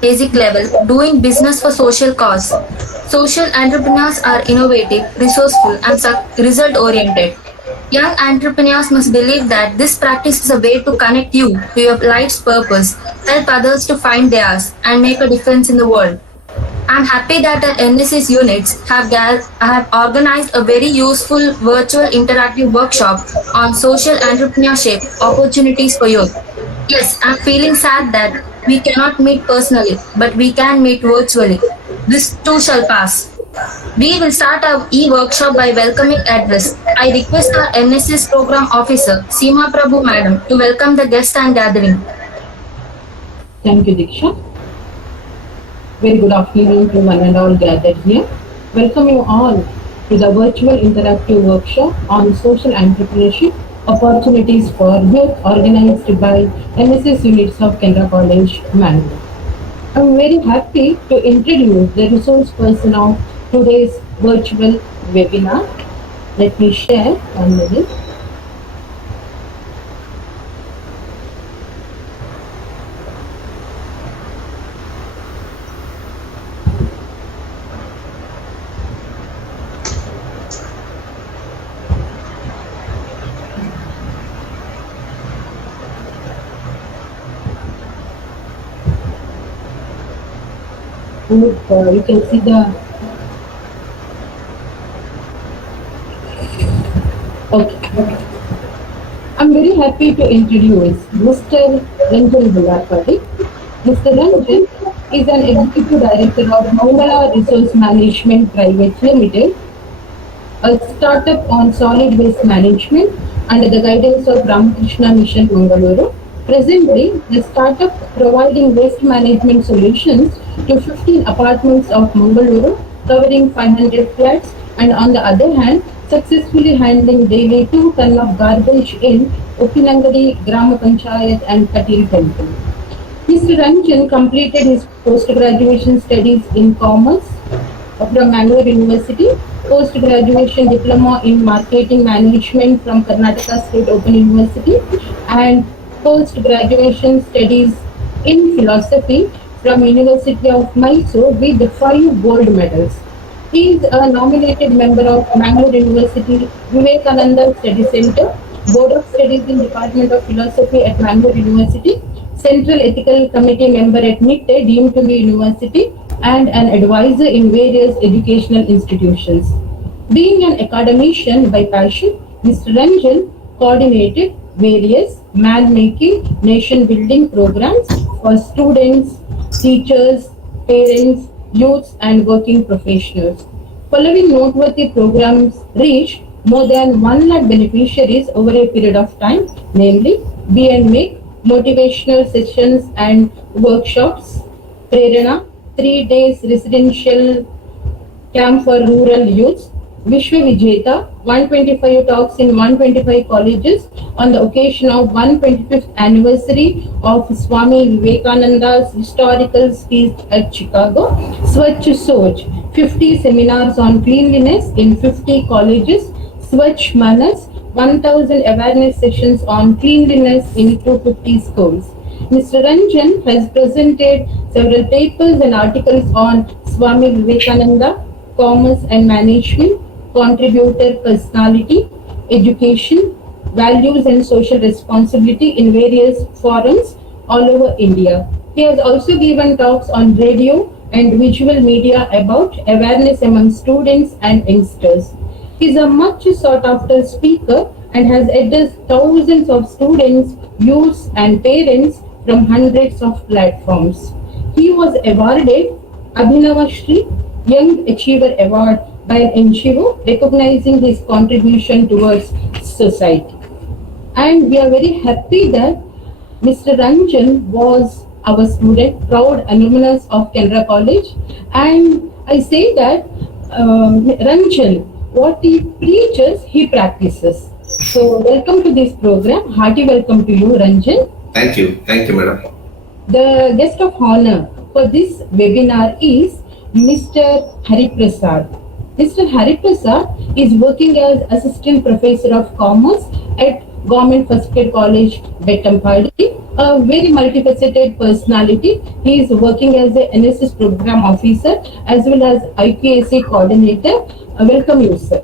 basic level, doing business for social cause. Social entrepreneurs are innovative, resourceful, and result oriented. Young entrepreneurs must believe that this practice is a way to connect you to your life's purpose, help others to find theirs, and make a difference in the world. I'm happy that our NSS units have organized a very useful virtual interactive workshop on social entrepreneurship opportunities for youth. Yes, I'm feeling sad that we cannot meet personally, but we can meet virtually. This too shall pass. We will start our e-workshop by welcoming address. I request our NSS Programme Officer, Seema Prabhu Madam, to welcome the guests and gathering. Thank you, Diksha. Very good afternoon to one and all gathered here. Welcome you all to the virtual interactive workshop on social entrepreneurship opportunities for youth organized by NSS units of Canara College, Mangaluru. I am very happy to introduce the resource person of today's virtual webinar. Let me share 1 minute. You can see the okay. I'm very happy to introduce Mr. Ranjan Bellarpady. Mr. Ranjan is an executive director of Mangala Resource Management Private Limited, a startup on solid waste management under the guidance of Ramakrishna Mission Mangaluru. Presently, the startup providing waste management solutions to 15 apartments of Mangaluru, covering 500 flats, and on the other hand, successfully handling daily 2 tons of garbage in Upinangadi, Grama Panchayat and Katil Temple. Mr. Ranjan completed his post-graduation studies in commerce from Mangalore University, post-graduation diploma in marketing management from Karnataka State Open University, and post-graduation studies in philosophy from University of Mysore with 5 gold medals. He is a nominated member of Mangalore University Vivekananda Study Center, Board of Studies in Department of Philosophy at Mangalore University, Central Ethical Committee member at NITTE, deemed to be university, and an advisor in various educational institutions. Being an academician by passion, Mr. Ranjan coordinated various man-making, nation-building programs for students, teachers, parents, youths, and working professionals. Following noteworthy programs reached more than 1 lakh beneficiaries over a period of time, namely Be and Make, motivational sessions and workshops, Prerana, 3 days residential camp for rural youths, Vishwa Vijeta, 125 talks in 125 colleges on the occasion of 125th anniversary of Swami Vivekananda's historical speech at Chicago, Swachh Soch, 50 seminars on cleanliness in 50 colleges, Swachh Manas, 1000 awareness sessions on cleanliness in 250 schools. Mr. Ranjan has presented several papers and articles on Swami Vivekananda, commerce and management, contributor personality, education, values and social responsibility in various forums all over India. He has also given talks on radio and visual media about awareness among students and youngsters. He is a much sought after speaker and has addressed thousands of students, youths and parents from hundreds of platforms. He was awarded Abhinava Shri Young Achiever Award by an NGO recognizing his contribution towards society. And we are very happy that Mr. Ranjan was our student, proud alumnus of Canara College. And I say that Ranjan, what he preaches, he practices. So welcome to this program. Hearty welcome to you, Ranjan. Thank you, madam. The guest of honor for this webinar is Mr. Hariprasad. Mr. Hariprasad is working as Assistant Professor of Commerce at Government First Aid College, Bettampady, a very multifaceted personality. He is working as a NSS Programme Officer as well as IPAC Coordinator. Welcome you, sir.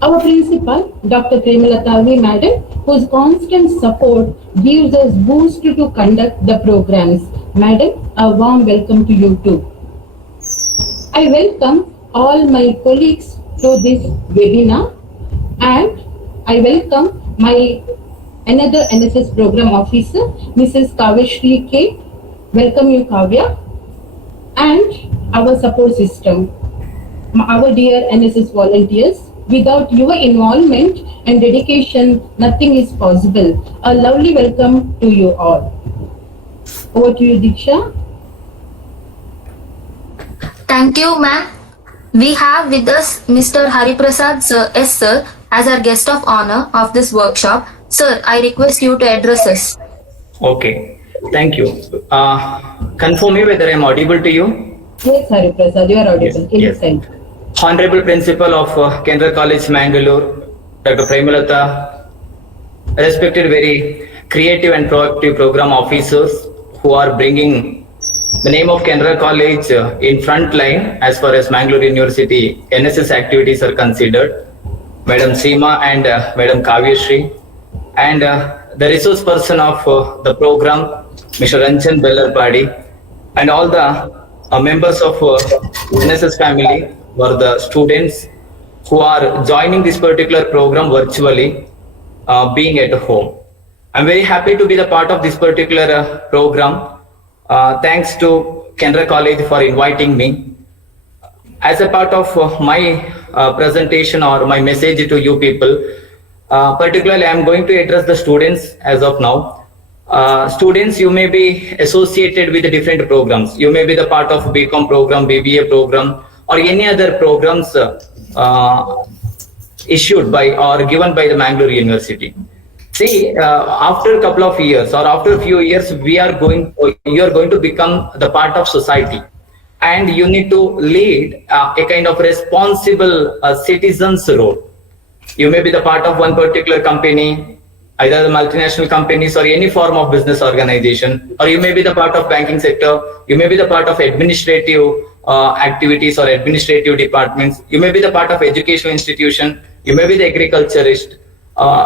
Our principal, Dr. Premalatha V, madam, whose constant support gives us boost to conduct the programs. Madam, a warm welcome to you too. I welcome all my colleagues to this webinar, and I welcome my another NSS Programme Officer, Mrs. Kavyashree K. Welcome you, Kavya. And our support system, our dear NSS volunteers. Without your involvement and dedication, nothing is possible. A lovely welcome to you all. Over to you, Diksha. Thank you, ma'am. We have with us Mr. Hariprasad S, sir, as our guest of honor of this workshop. Sir, I request you to address us. Okay, thank you. Confirm me whether I am audible to you. Yes, Hariprasad, you are audible. Yes. Honorable Principal of Canara College, Mangaluru, Dr. Premalatha, respected very creative and proactive program officers who are bringing the name of Canara College in front line as far as Mangaluru University NSS activities are considered, Madam Seema and Madam Kavyashree, and the resource person of the program, Mr. Ranjan Bellarpady, and all the members of NSS family were the students who are joining this particular program virtually, being at home. I'm very happy to be the part of this particular program. Thanks to Canara College for inviting me. As a part of my presentation or my message to you people, particularly I'm going to address the students as of now. Students, you may be associated with the different programs. You may be the part of BCom program, BBA program, or any other programs issued by or given by the Mangaluru University. See, after a couple of years or after a few years, you are going to become the part of society, and you need to lead a kind of responsible citizen's role. You may be the part of one particular company, either the multinational companies or any form of business organization, or you may be the part of banking sector, you may be the part of administrative activities or administrative departments, you may be the part of educational institution, you may be the agriculturist,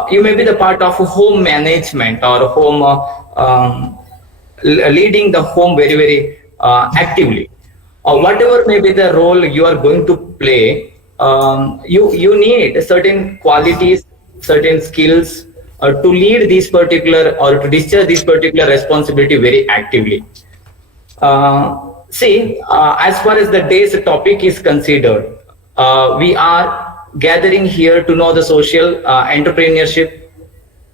you may be the part of home management or home leading the home very, very actively. Or whatever may be the role you are going to play, you need certain qualities, certain skills to lead this particular or to discharge this particular responsibility very actively. See, as far as the day's topic is considered, we are gathering here to know the social entrepreneurship,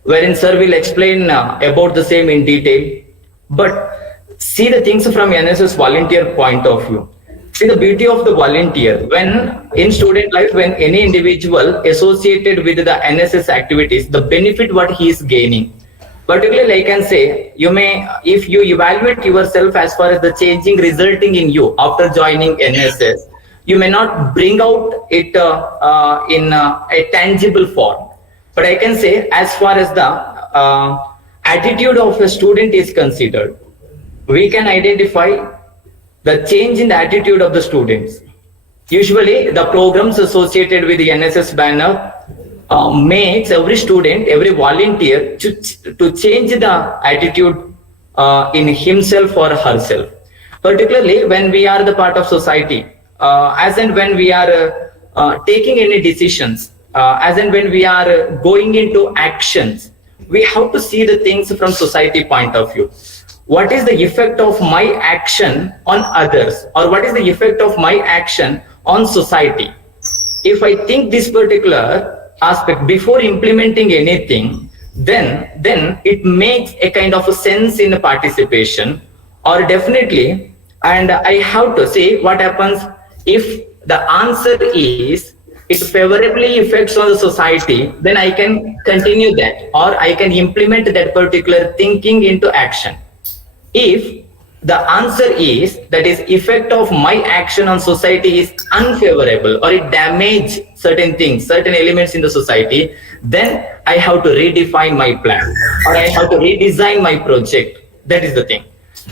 wherein sir will explain about the same in detail. But see the things from NSS volunteer point of view. See the beauty of the volunteer. When in student life, when any individual associated with the NSS activities, the benefit what he is gaining. Particularly, I can say, you may, if you evaluate yourself as far as the changing resulting in you after joining NSS, you may not bring out it in a tangible form. But I can say, as far as the attitude of a student is considered, we can identify the change in the attitude of the students. Usually, the programs associated with the NSS banner makes every student, every volunteer to change the attitude in himself or herself. Particularly when we are the part of society, as and when we are taking any decisions, as and when we are going into actions, we have to see the things from society point of view. What is the effect of my action on others, or what is the effect of my action on society? If I think this particular aspect before implementing anything, then it makes a kind of a sense in participation, or definitely, and I have to say what happens if the answer is it favorably affects on the society, then I can continue that, or I can implement that particular thinking into action. If the answer is that is effect of my action on society is unfavorable or it damage certain things, certain elements in the society, then I have to redefine my plan or I have to redesign my project. That is the thing.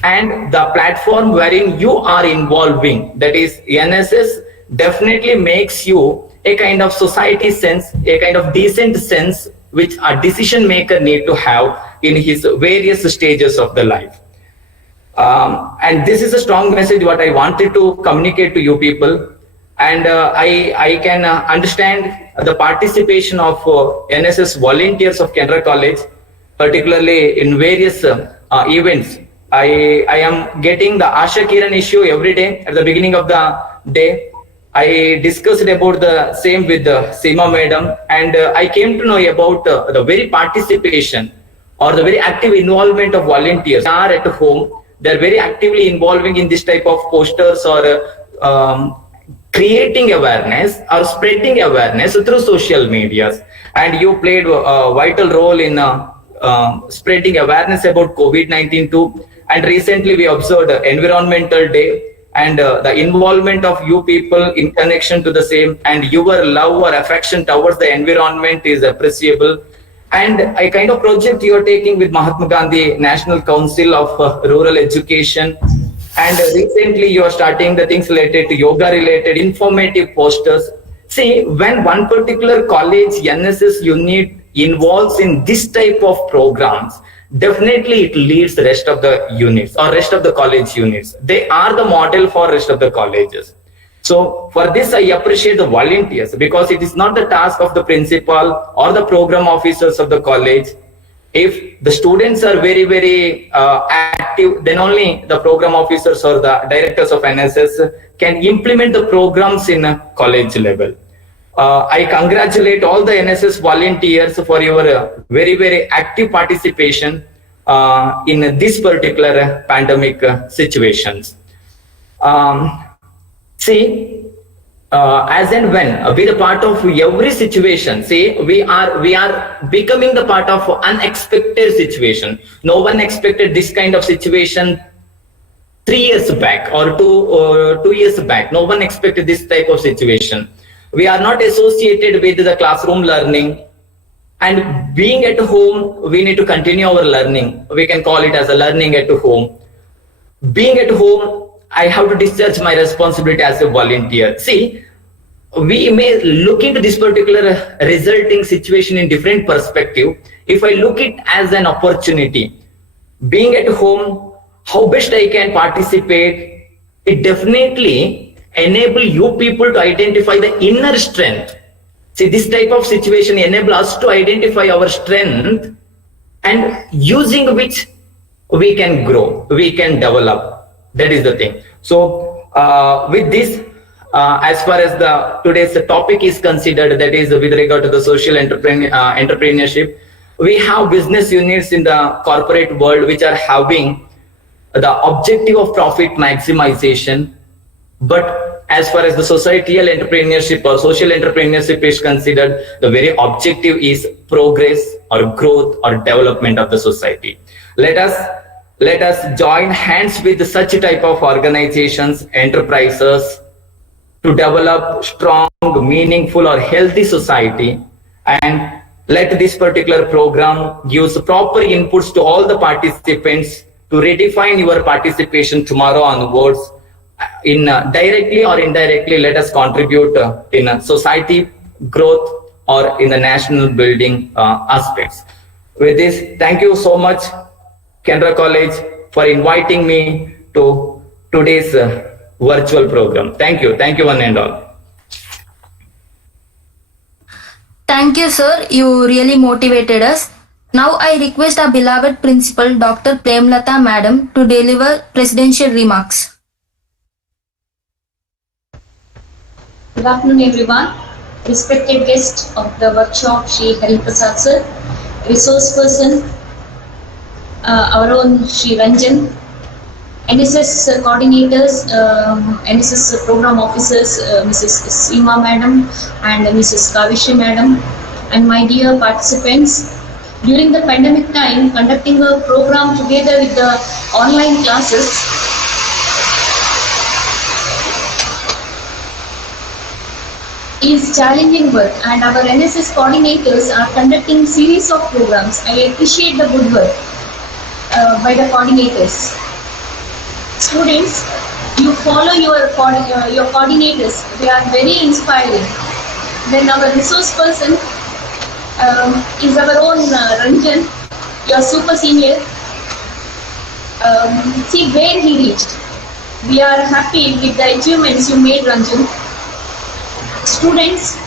And the platform wherein you are involving, that is NSS, definitely makes you a kind of society sense, a kind of decent sense which a decision maker need to have in his various stages of the life. And this is a strong message what I wanted to communicate to you people. And I can understand the participation of NSS volunteers of Canara College, particularly in various events. I am getting the Asha Kiran issue every day at the beginning of the day. I discussed about the same with Seema Madam, and I came to know about the very participation or the very active involvement of volunteers. They are at home. They are very actively involving in this type of posters or creating awareness or spreading awareness through social medias. And you played a vital role in spreading awareness about COVID-19 too. And recently we observed Environmental Day, and the involvement of you people in connection to the same, and your love or affection towards the environment is appreciable. And a kind of project you are taking with Mahatma Gandhi National Council of Rural Education, and recently you are starting the things related to yoga related informative posters. See, when one particular college NSS unit involves in this type of programs, definitely it leads the rest of the units or rest of the college units. They are the model for rest of the colleges. So for this, I appreciate the volunteers, because it is not the task of the principal or the program officers of the college. If the students are very, very active, then only the program officers or the directors of NSS can implement the programs in a college level. I congratulate all the NSS volunteers for your very, very active participation in this particular pandemic situations. See, as and when be the part of every situation. See, we are becoming the part of unexpected situation. No one expected this kind of situation 3 years back or 2 years back. No one expected this type of situation. We are not associated with the classroom learning, and being at home, we need to continue our learning. We can call it as a learning at home. Being at home, I have to discharge my responsibility as a volunteer. See, we may look into this particular resulting situation in different perspective. If I look it as an opportunity, being at home, how best I can participate, it definitely enable you people to identify the inner strength. See, this type of situation enable us to identify our strength, and using which we can grow, we can develop. That is the thing. So with this, as far as the today's topic is considered, that is with regard to the social entrepreneurship, we have business units in the corporate world which are having the objective of profit maximization. But as far as the societal entrepreneurship or social entrepreneurship is considered, the very objective is progress or growth or development of the society. Let us join hands with such type of organizations, enterprises, to develop strong, meaningful or healthy society, and let this particular program gives proper inputs to all the participants to redefine your participation tomorrow onwards. In directly or indirectly, let us contribute in society growth or in the national building aspects. With this, thank you so much, Canara College, for inviting me to today's virtual program. Thank you one and all. Thank you, sir. You really motivated us. Now I request our beloved principal, Dr. Premalatha Madam, to deliver presidential remarks. Good afternoon, everyone. Respected guest of the workshop, Shri Hariprasad Sir, resource person, our own Shri Ranjan, NSS coordinators, NSS Programme Officers, Mrs. Seema Madam and Mrs. Kavyashree Madam, and my dear participants, During the pandemic time, conducting a program together with the online classes is challenging work, and our NSS coordinators are conducting series of programs. I appreciate the good work by the coordinators. Students, you follow your coordinators. They are very inspiring. Then our resource person is our own Ranjan, your super senior. See where he reached. We are happy with the achievements you made, Ranjan. Students,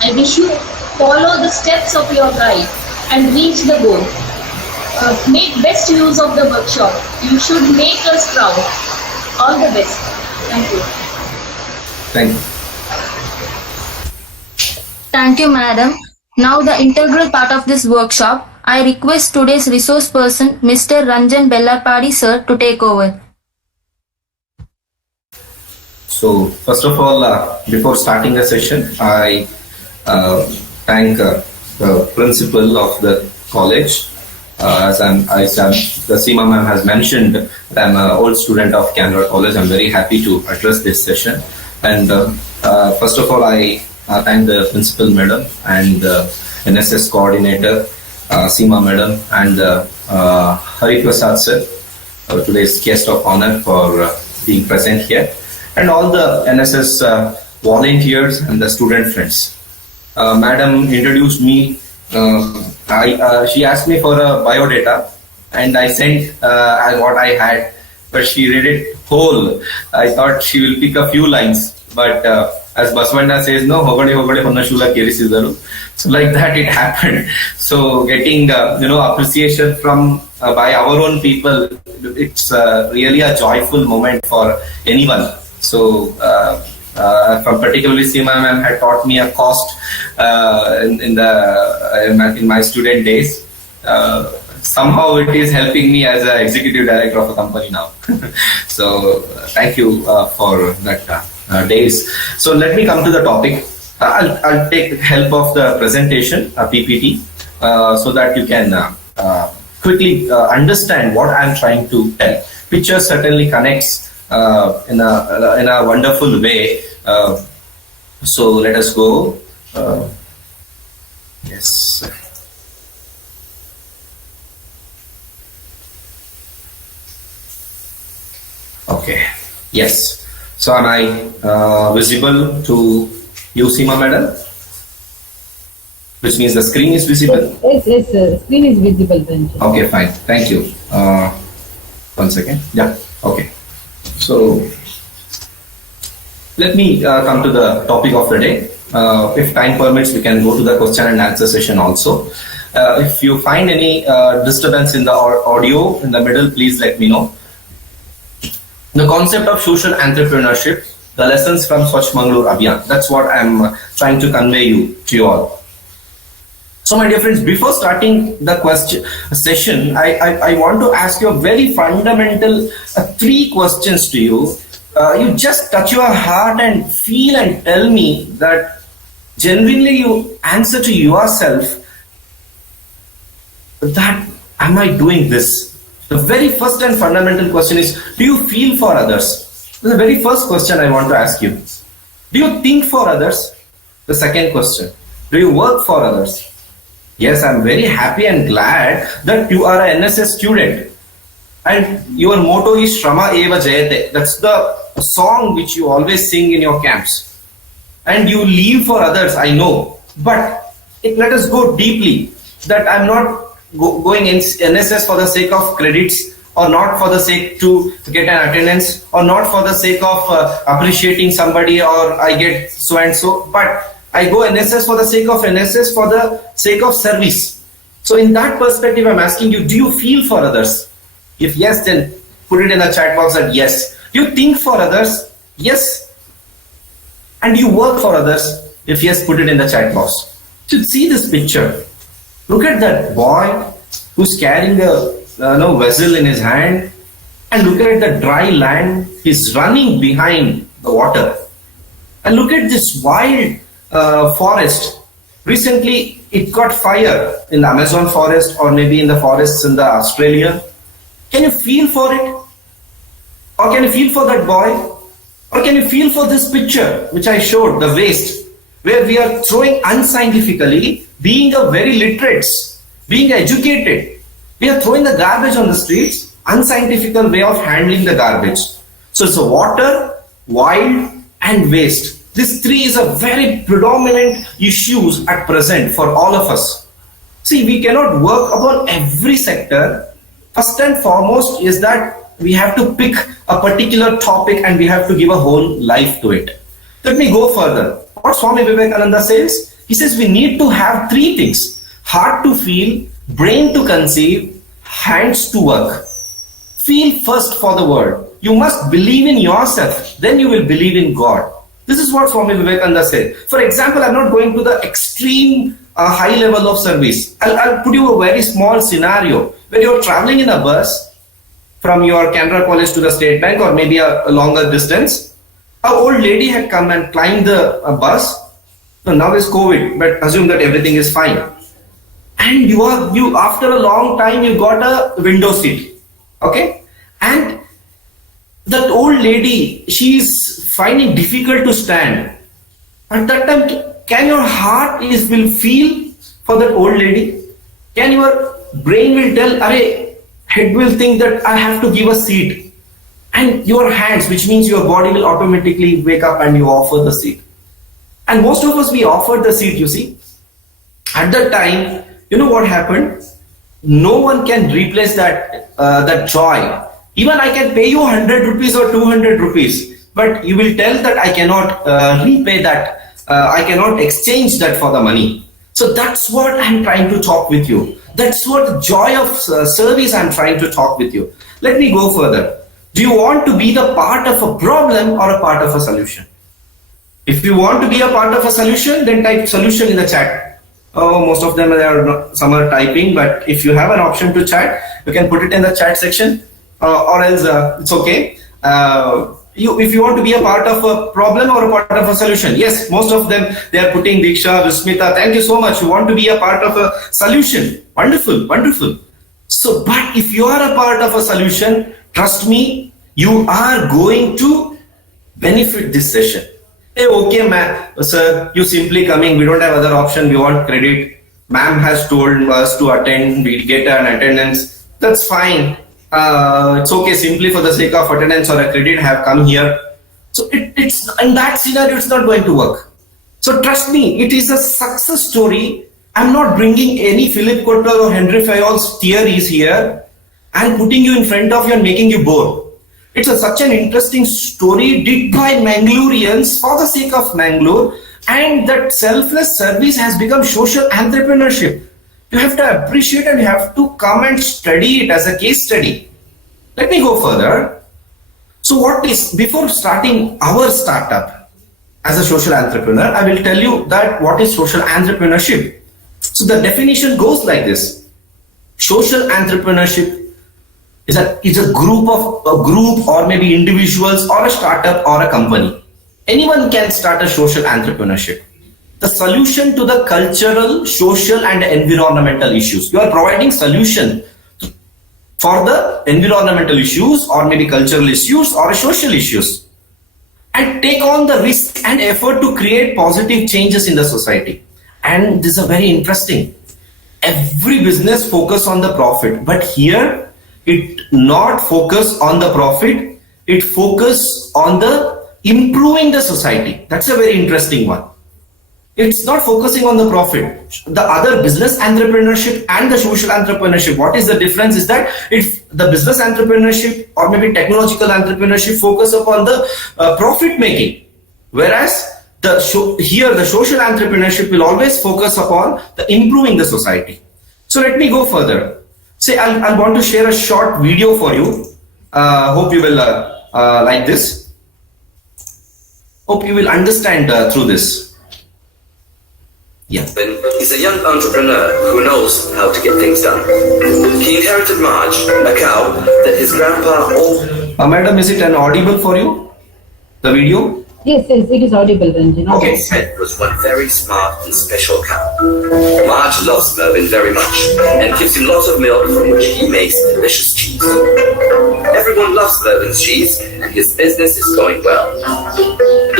I wish you follow the steps of your guide and reach the goal. Make best use of the workshop. You should make us proud. All the best. Thank you. Thank you. Thank you, madam. Now the integral part of this workshop, I request today's resource person, Mr. Ranjan Bellarpady sir, to take over. So, first of all, before starting the session, I thank the principal of the college. As the Seema ma'am has mentioned, that I'm an old student of Canara College. I'm very happy to address this session. And first of all, I thank the principal madam and NSS coordinator, Seema madam, and Hariprasad sir, today's guest of honor, for being present here. And all the NSS volunteers and the student friends. Madam introduced me. She asked me for a biodata, and I sent what I had, but she read it whole. I thought she will pick a few lines, but as Baswanda says, no, hogade hogade honna shula kerisidaru. So like that it happened. So getting appreciation from by our own people, it's really a joyful moment for anyone. So, from particularly Seema ma'am had taught me a cost in my student days. Somehow it is helping me as an executive director of a company now. So, thank you for that days. So, let me come to the topic. I'll take help of the presentation, PPT, so that you can quickly understand what I'm trying to tell. Picture certainly connects in a wonderful way. So let us go. Yes. Okay. Yes. So am I visible to you, Seema madam? Which means the screen is visible? Yes, sir. Screen is visible, Ranjan. Okay, fine. Thank you. 1 second. Yeah. Okay. So, let me come to the topic of the day. If time permits, we can go to the question and answer session also. If you find any disturbance in the audio in the middle, please let me know. The concept of social entrepreneurship, the lessons from Swachh Mangaluru Abhiyan. That's what I'm trying to convey to you all. So my dear friends, before starting the question session, I want to ask you a very fundamental 3 questions to you. You just touch your heart and feel and tell me that genuinely you answer to yourself that am I doing this? The very first and fundamental question is, do you feel for others? This is the very first question I want to ask you. Do you think for others? The second question, do you work for others? Yes, I'm very happy and glad that you are an NSS student and your motto is Shrama Eva Jayate. That's the song which you always sing in your camps. And you live for others, I know. But let us go deeply, that I'm not going in NSS for the sake of credits, or not for the sake to get an attendance, or not for the sake of appreciating somebody, or I get so and so, but I go NSS for the sake of NSS, for the sake of service. So in that perspective, I'm asking you, do you feel for others? If yes, then put it in the chat box that yes. Do you think for others? Yes. And do you work for others? If yes, put it in the chat box. So see this picture. Look at that boy who's carrying a vessel in his hand, and look at the dry land. He's running behind the water. And look at this wild forest. Recently, it got fire in the Amazon forest or maybe in the forests in the Australia, can you feel for it? Or can you feel for that boy? Or can you feel for this picture which I showed, the waste, where we are throwing unscientifically, being a very literates, being educated, we are throwing the garbage on the streets, unscientifical way of handling the garbage. So it's a water, wild and waste. This three is a very predominant issues at present for all of us. See, we cannot work upon every sector. First and foremost is that we have to pick a particular topic and we have to give a whole life to it. Let me go further. What Swami Vivekananda says? He says we need to have three things: heart to feel, brain to conceive, hands to work. Feel first for the world. You must believe in yourself, then you will believe in God. This is what Swami Vivekananda said. For example, I'm not going to the extreme high level of service. I'll put you a very small scenario where you're traveling in a bus from your Canara college to the State Bank or maybe a longer distance. An old lady had come and climbed the bus. So now is COVID, but assume that everything is fine. And you after a long time you got a window seat. Okay? And that old lady, she's finding difficult to stand. At that time, can your heart will feel for that old lady? Can your brain will tell, head will think that I have to give a seat. And your hands, which means your body will automatically wake up and you offer the seat. And most of us, we offered the seat, you see. At that time, you know what happened? No one can replace that joy. Even I can pay you 100 rupees or 200 rupees, but you will tell that I cannot repay that. I cannot exchange that for the money. So that's what I'm trying to talk with you. That's what joy of service I'm trying to talk with you. Let me go further. Do you want to be the part of a problem or a part of a solution? If you want to be a part of a solution, then type solution in the chat. Oh, most of them some are typing, but if you have an option to chat, you can put it in the chat section, or else it's okay. If you want to be a part of a problem or a part of a solution, yes, most of them, they are putting Diksha, Vismita, thank you so much. You want to be a part of a solution. Wonderful, wonderful. So, but if you are a part of a solution, trust me, you are going to benefit this session. Hey, okay, ma'am, sir, you simply coming, we don't have other option, we want credit. Ma'am has told us to attend, we get an attendance. That's fine. It's okay, simply for the sake of attendance or a credit I have come here. So it's in that scenario, it's not going to work. So trust me, it is a success story. I'm not bringing any Philip Kotler or Henry Fayol's theories here. I'm putting you in front of you and making you bored. It's such an interesting story did by Mangalurians for the sake of Mangalore, and that selfless service has become social entrepreneurship. You have to appreciate and you have to come and study it as a case study. Let me go further. So what is, before starting our startup as a social entrepreneur, I will tell you that what is social entrepreneurship. So the definition goes like this. Social entrepreneurship is a group or maybe individuals or a startup or a company. Anyone can start a social entrepreneurship. The solution to the cultural, social and environmental issues. You are providing solution for the environmental issues or maybe cultural issues or social issues. And take on the risk and effort to create positive changes in the society. And this is very interesting. Every business focus on the profit, but here it not focus on the profit, it focus on the improving the society. That's a very interesting one. It's not focusing on the profit. The other business entrepreneurship and the social entrepreneurship, what is the difference is that if the business entrepreneurship or maybe technological entrepreneurship focus upon the profit making, whereas here the social entrepreneurship will always focus upon the improving the society. So let me go further. Say I want to share a short video for you. Hope you will like this. Hope you will understand through this. Yeah. He's a young entrepreneur who knows how to get things done. He inherited Marge, a cow that his grandpa Madam, is it an audible for you? The video? Yes, it is audible, Ranjan. Okay, Ted was one very smart and special cow. Marge loves Mervyn very much and gives him lots of milk from which he makes delicious cheese. Everyone loves Mervyn's cheese and his business is going well.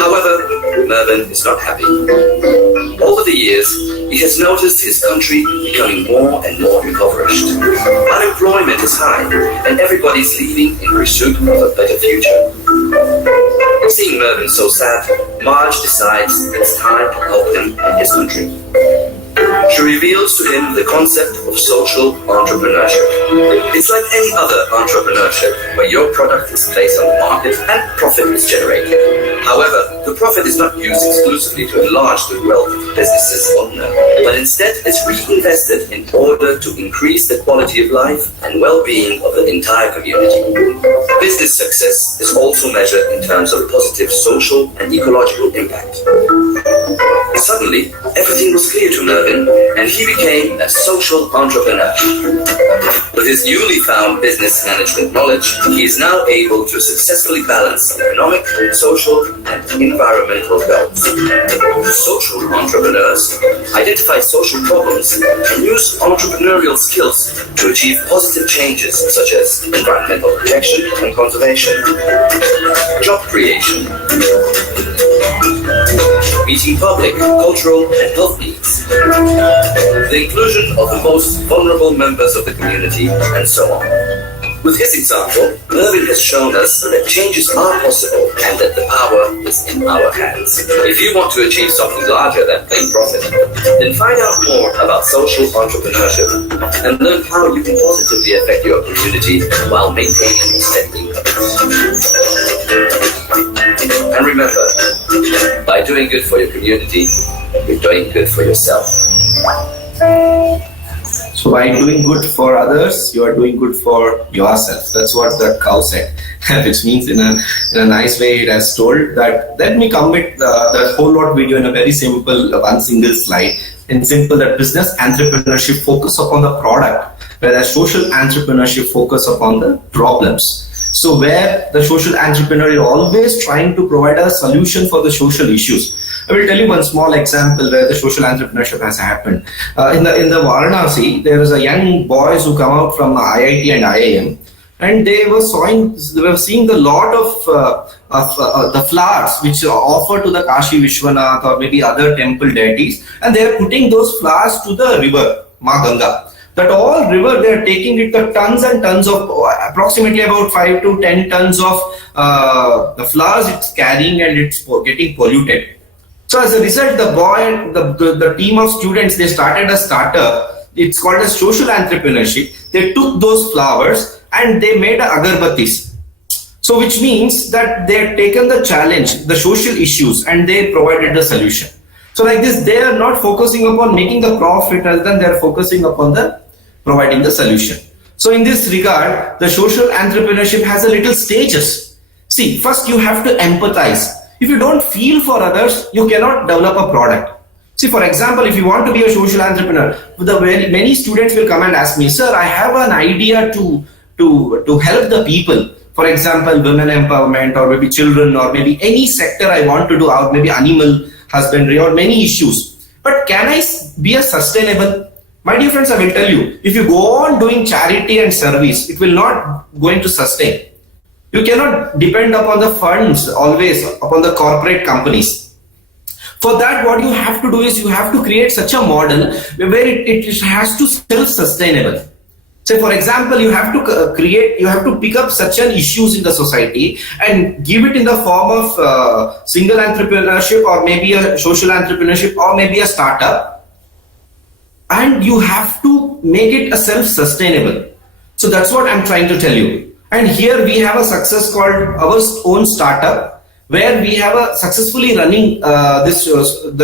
However, Mervyn is not happy. Over the years, he has noticed his country becoming more and more impoverished. Unemployment is high and everybody is leaving in pursuit of a better future. Seeing Mervyn so sad, Marge decides it's time to help him in his country. She reveals to him the concept of social entrepreneurship. It's like any other entrepreneurship where your product is placed on the market and profit is generated. However, the profit is not used exclusively to enlarge the wealth of the business's owner, but instead is reinvested in order to increase the quality of life and well-being of the entire community. Business success is also measured in terms of positive social and ecological impact. Suddenly, everything was clear to Mervyn, and he became a social entrepreneur. With his newly found business management knowledge, he is now able to successfully balance economic, social, and environmental goals. Social entrepreneurs identify social problems and use entrepreneurial skills to achieve positive changes such as environmental protection and conservation, job creation, meeting public, cultural, and health needs, the inclusion of the most vulnerable members of the community, and so on. With his example, Mervyn has shown us that changes are possible and that the power is in our hands. If you want to achieve something larger than plain profit, then find out more about social entrepreneurship and learn how you can positively affect your community while maintaining a steady income. And remember, by doing good for your community, you're doing good for yourself. So by doing good for others, you are doing good for yourself. That's what that cow said, which means in a nice way it has told that. Let me come with the whole lot video in a very simple one single slide. In simple, that business entrepreneurship focus upon the product, whereas social entrepreneurship focus upon the problems. So where the social entrepreneur is always trying to provide a solution for the social issues. I will tell you one small example where the social entrepreneurship has happened. In the Varanasi, there is a young boys who come out from IIT and IIM, and they were seeing the lot of the flowers which are offered to the Kashi Vishwanath or maybe other temple deities, and they are putting those flowers to the river Mangala. That all river, they are taking it the tons and tons of, approximately about 5 to 10 tons of the flowers it's carrying, and it's getting polluted. So as a result, the team of students, they started a startup. It's called as social entrepreneurship. They took those flowers and they made agarbattis. So which means that they have taken the challenge, the social issues, and they provided the solution. So like this, they are not focusing upon making the profit, rather than they are focusing upon the providing the solution. So in this regard, the social entrepreneurship has a little stages. See, first you have to empathize. If you don't feel for others, you cannot develop a product. See, for example, if you want to be a social entrepreneur, many students will come and ask me, sir, I have an idea to help the people. For example, women empowerment, or maybe children, or maybe any sector I want to do, or maybe animal husbandry, or many issues. But can I be a sustainable? My dear friends, I will tell you, if you go on doing charity and service, it will not going to sustain. You cannot depend upon the funds always, upon the corporate companies. For that, what you have to do is you have to create such a model where it has to self-sustainable. Say, for example, you have to pick up such an issues in the society and give it in the form of single entrepreneurship, or maybe a social entrepreneurship, or maybe a startup. And you have to make it a self-sustainable. So that's what I'm trying to tell you. And here we have a success called our own startup, where we have a successfully running the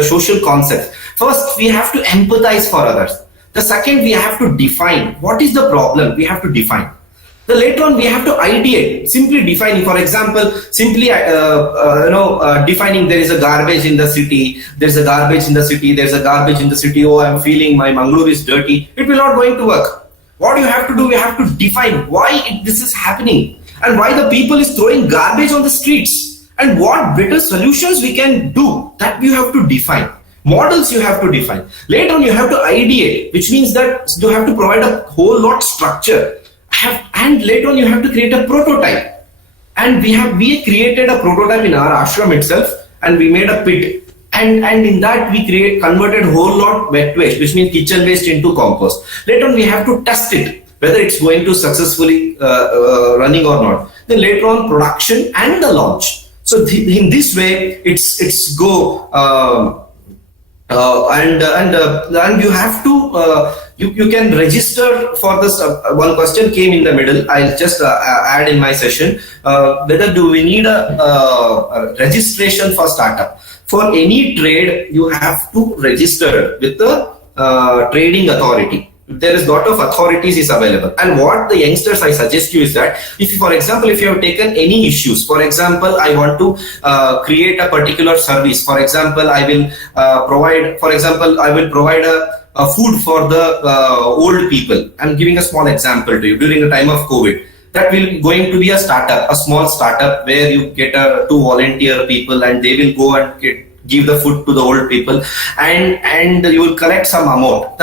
social concept. First, we have to empathize for others. The second, we have to define what is the problem. We have to define. The later on, we have to ideate. Simply defining. For example, simply defining there is a garbage in the city. There's a garbage in the city. There's a garbage in the city. Oh, I'm feeling my Mangaluru is dirty. It will not going to work. What you have to do, we have to define why this is happening and why the people is throwing garbage on the streets. And what better solutions we can do, that you have to define. Models you have to define. Later on you have to ideate, which means that you have to provide a whole lot structure. And later on you have to create a prototype. And we created a prototype in our ashram itself, and we made a pit. And in that we converted whole lot wet waste, which means kitchen waste, into compost. Later on we have to test it, whether it's going to successfully running or not. Then later on production and the launch. So in this way it's go and you have to you can register for this. One question came in the middle. I'll just add in my session, whether do we need a registration for startup. For any trade, you have to register with the trading authority. There is lot of authorities is available. And what the youngsters I suggest you is that, if for example, if you have taken any issues, for example, I want to create a particular service. For example, I will provide a food for the old people. I'm giving a small example to you. During the time of COVID, that will going to be a startup, a small startup, where you get 2 volunteer people, and they will go and give the food to the old people, and you will collect some amount.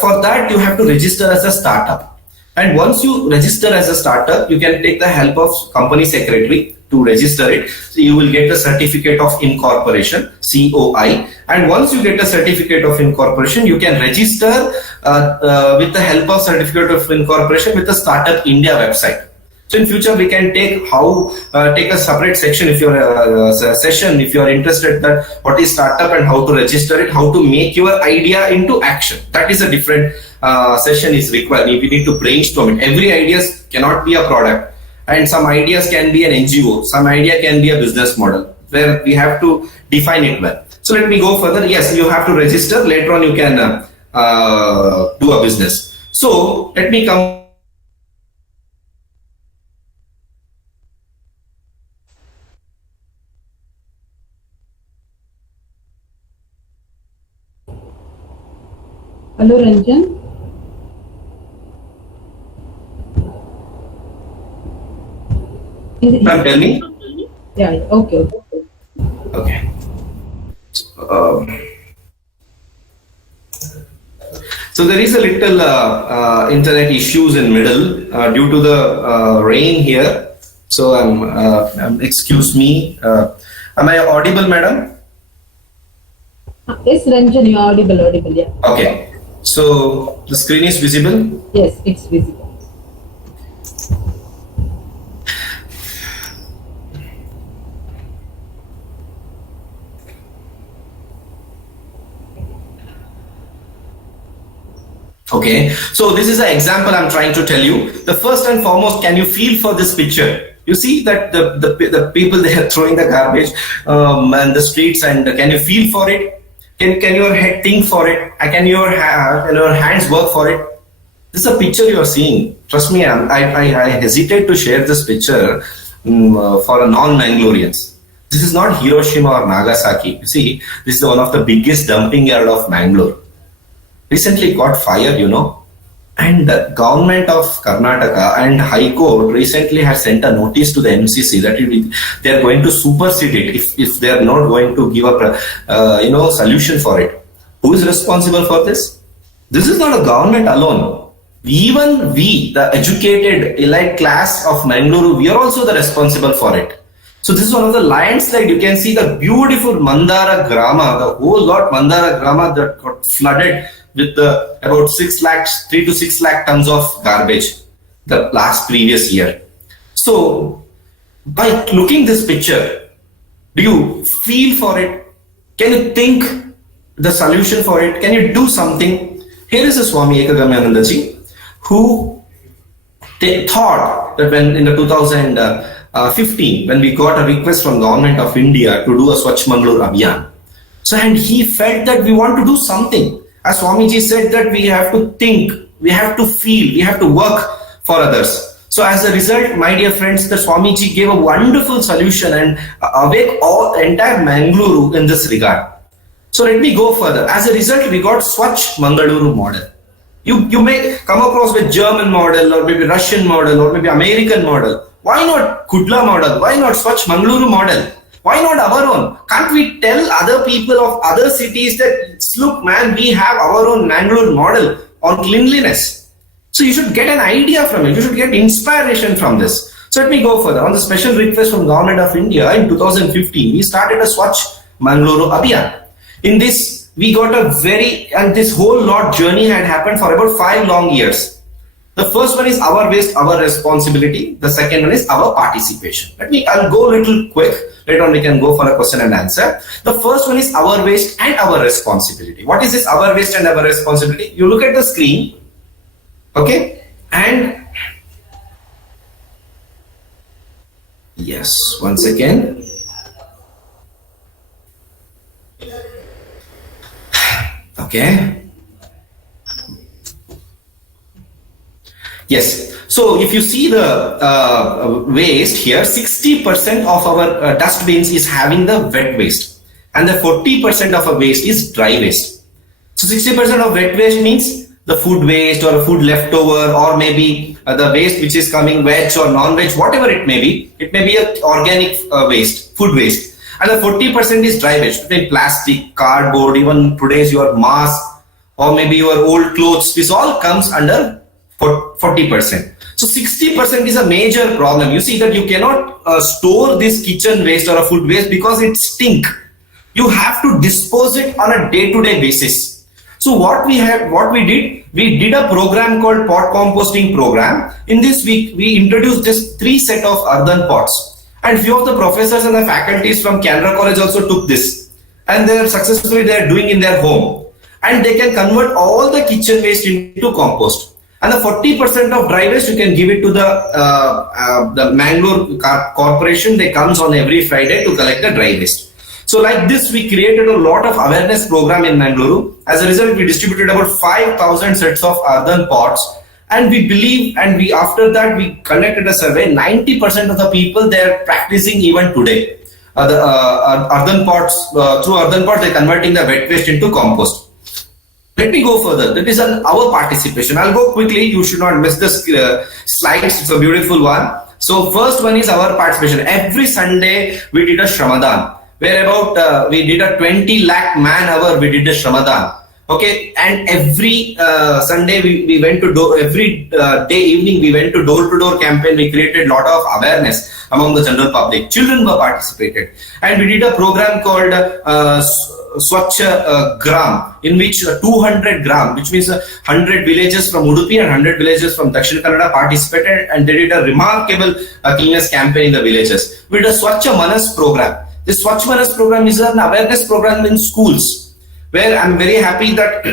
For that you have to register as a startup. And once you register as a startup, you can take the help of company secretary to register it. So you will get a certificate of incorporation, COI. And once you get a certificate of incorporation, you can register with the help of certificate of incorporation with the Startup India website. So in future we can take a separate section if you're interested that what is startup and how to register it, how to make your idea into action. That is a different session is required. We need to brainstorm it. Every idea cannot be a product, and some ideas can be an NGO, some idea can be a business model, where we have to define it well. So let me go further. Yes, you have to register. Later on you can do a business. So let me come. Hello, Ranjan. Tell me. Yeah. Okay. Okay. So there is a little internet issues in middle due to the rain here. So excuse me. Am I audible, madam? Yes, Ranjan, you are audible. Yeah. Okay. So the screen is visible? Yes, it's visible. Okay, so this is an example I'm trying to tell you. The first and foremost, can you feel for this picture? You see that the people, they are throwing the garbage and the streets, and can you feel for it? Can your head think for it? Can your hands work for it? This is a picture you are seeing. Trust me, I hesitate to share this picture for a non-Mangaloreans. This is not Hiroshima or Nagasaki. You see, this is one of the biggest dumping yard of Mangalore. Recently got fire, and the government of Karnataka and High Court recently has sent a notice to the MCC that they are going to supersede it if they are not going to give up a solution for it. Who is responsible for this? This is not a government alone. Even we, the educated elite class of Mangaluru, we are also the responsible for it. So this is one of the landslide. You can see the beautiful Mandara Grama, the whole lot Mandara Grama that got flooded with about 3 to 6 lakh tons of garbage the previous year. So by looking this picture, do you feel for it? Can you think the solution for it? Can you do something? Here is a Swami Ekagamyanandaji who thought that when in the 2015, when we got a request from Government of India to do a Swachh Mangaluru Abhiyan. So, and he felt that we want to do something. As Swamiji said that we have to think, we have to feel, we have to work for others. So as a result, my dear friends, the Swamiji gave a wonderful solution and awake entire Mangaluru in this regard. So let me go further. As a result, we got Swachh Mangaluru model. You may come across with German model or maybe Russian model or maybe American model. Why not Kudla model? Why not Swachh Mangaluru model? Why not our own? Can't we tell other people of other cities that, look man, we have our own Mangaluru model on cleanliness. So you should get an idea from it. You should get inspiration from this. So let me go further. On the special request from Government of India in 2015, we started a Swachh Mangaluru Abhiyan. In this, we got and this whole lot journey had happened for about 5 long years. The first one is our waste, our responsibility. The second one is our participation. I'll go a little quick. Later on we can go for a question and answer. The first one is our waste and our responsibility. What is this our waste and our responsibility? You look at the screen, okay? And yes, once again. Okay. Yes. So if you see the waste here, 60% of our dustbins is having the wet waste, and the 40% of our waste is dry waste. So 60% of wet waste means the food waste or food leftover, or maybe the waste which is coming veg or non-veg, whatever it may be. It may be a organic waste, food waste, and the 40% is dry waste, like plastic, cardboard, even today's your mask, or maybe your old clothes. This all comes under 40%. So 60% is a major problem. You see that you cannot store this kitchen waste or a food waste because it stink. You have to dispose it on a day-to-day basis. So what we did a program called pot composting program. In this we introduced this 3 set of earthen pots, and few of the professors and the faculties from Canara College also took this, and they are successfully doing in their home, and they can convert all the kitchen waste into compost. And the 40% of dry waste you can give it to the Mangaluru Corporation. They comes on every Friday to collect the dry waste. So like this, we created a lot of awareness program in Mangaluru. As a result, we distributed about 5,000 sets of earthen pots. And we believe, after that, we conducted a survey. 90% of the people, they are practicing even today. The earthen pots, through earthen pots, they're converting the wet waste into compost. Let me go further. That is our participation. I'll go quickly. You should not miss the slides. It's a beautiful one. So first one is our participation. Every Sunday we did a Shramadhan, where about we did a 20 lakh man hour. We did a Shramadhan. Okay, and every Sunday we went to every day evening we went to door campaign. We created a lot of awareness among the general public. Children were participated, and we did a program called Swachh Gram, in which 200 gram, which means 100 villages from Udupi and 100 villages from Dakshin Kannada participated, and they did a remarkable cleanliness campaign in the villages. We did a Swachh Manas program. This Swachh Manas program is an awareness program in schools, where I'm very happy that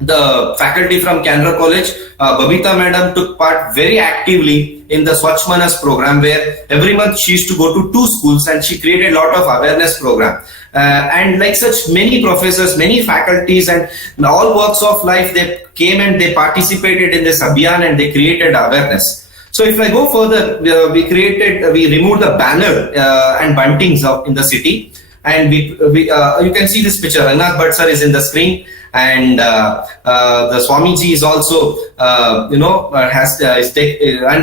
the faculty from Canara College, Babita Madam, took part very actively in the Swachh Manas program, where every month she used to go to 2 schools and she created a lot of awareness program. And like such, many professors, many faculties, and all walks of life, they came and they participated in this Abhiyan and they created awareness. So if I go further, we removed the banner and buntings in the city, and you can see this picture. Ranjan Bellarpady sir is in the screen, and the Swamiji is also and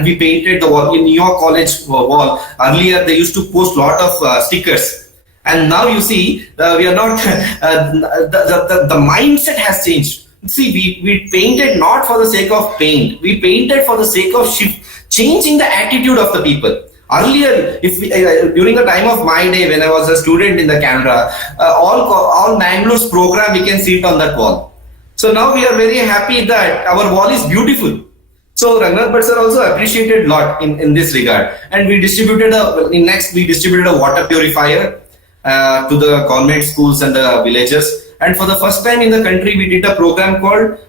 we painted the wall in your college wall. Earlier they used to post lot of stickers. And now you see, we are not, the mindset has changed. See, we painted not for the sake of paint. We painted for the sake of changing the attitude of the people. Earlier, during the time of my day, when I was a student in the Canara, all Mangalore's program, we can see it on that wall. So now we are very happy that our wall is beautiful. So Ranjan Bellarpady sir also appreciated a lot in this regard. And we distributed a water purifier to the government schools and the villages. And for the first time in the country, we did a program called